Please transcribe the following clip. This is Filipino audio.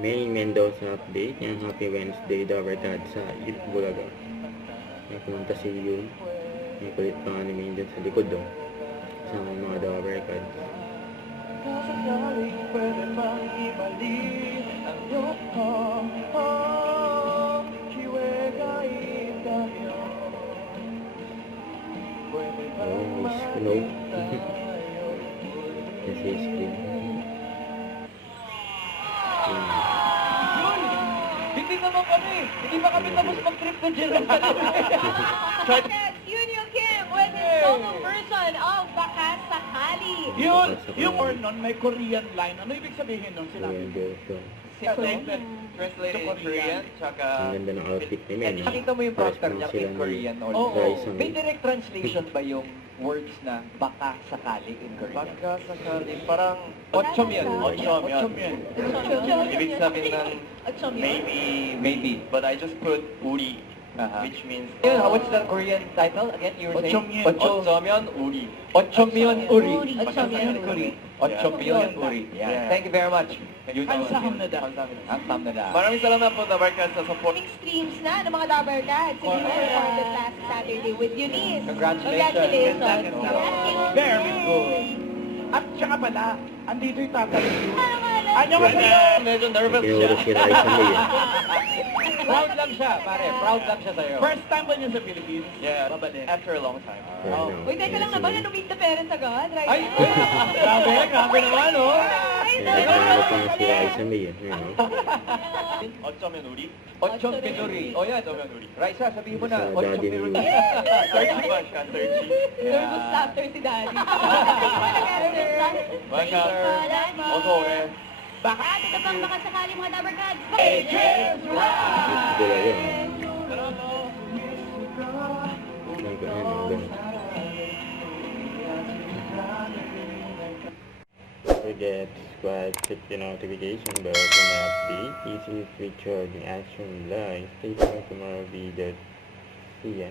May Mendoza update. Yung Happy Wednesday daw retard sa Itbulaga. May pumunta si Yun. May kulit pa nga ni Main dyan sa likod daw. Sa mga daw records. Sakaling pwede bang ibalik ang iyong hiwagain tayo. Pwede bang No. Kasi screen. Yun! Hindi naman kami! Hindi pa kami tapos mag-trip ng Jerusalem. Yun Kim with his solo version of Baka Sakali. Yun! Yung or nun, may Korean line. Ano ibig sabihin nun? Sinabi mo? Translated in Korean, tsaka... Ang ganda ng outfit ni Men. no? Nakita mo yung Parehas poster lang niya sila in ni Korean Oo. also. Raisa May May. direct translation ba yung words na baka sakali in Korean? Baka sakali, parang... Ochom yun. Ochom yun. Ibig sabihin ng Ochom yun. maybe, but I just put uri, which means... Yun, what's the Korean title again? You were saying? Ochomyeon. Ochomyeon uri. Ochomyeon uri. Ochomyeon uri. Ochomyeon uri. Yeah. Thank you very much. Kamsahamnida. Kamsahamnida. Maraming salamat po, Dabarkas, sa support. Morning streams na ng mga Dabarkads. Hindi mo recorded last Saturday with Eunice. Congratulations. Congratulations. Very good. At saka pala, andito yung tatay niyo. Ano Ano ba Medyo, yun? medyo nervous siya. Kinuro si Raisa May. Proud lang siya, pare. Proud lang siya sa'yo. First time ba niya sa Philippines? Yeah, Babalik. after a long time. Uy, teka lang naman, ano meet the parents agad? Right? Ay, Grabe naman, oh. Nanalo pa nga si Raisa May. Ayun, no? 어쩌면 우리? Ochom Pinuri. O yan, 어쩌면 우리? Raisa, sabihin mo na. Sa Ochom daddy ni Pinuri. Yun. Searching ba siya? Searching. Nervous laughter si Daddy. Welcome. 어서 오래. Baka. At ito pang baka sakali mga Dabarkads. Itbulaga yun. Ang ganda. Don't forget to subscribe, click the notification bell for my update. Easy to feature the action live. Stay tuned for more videos. See ya.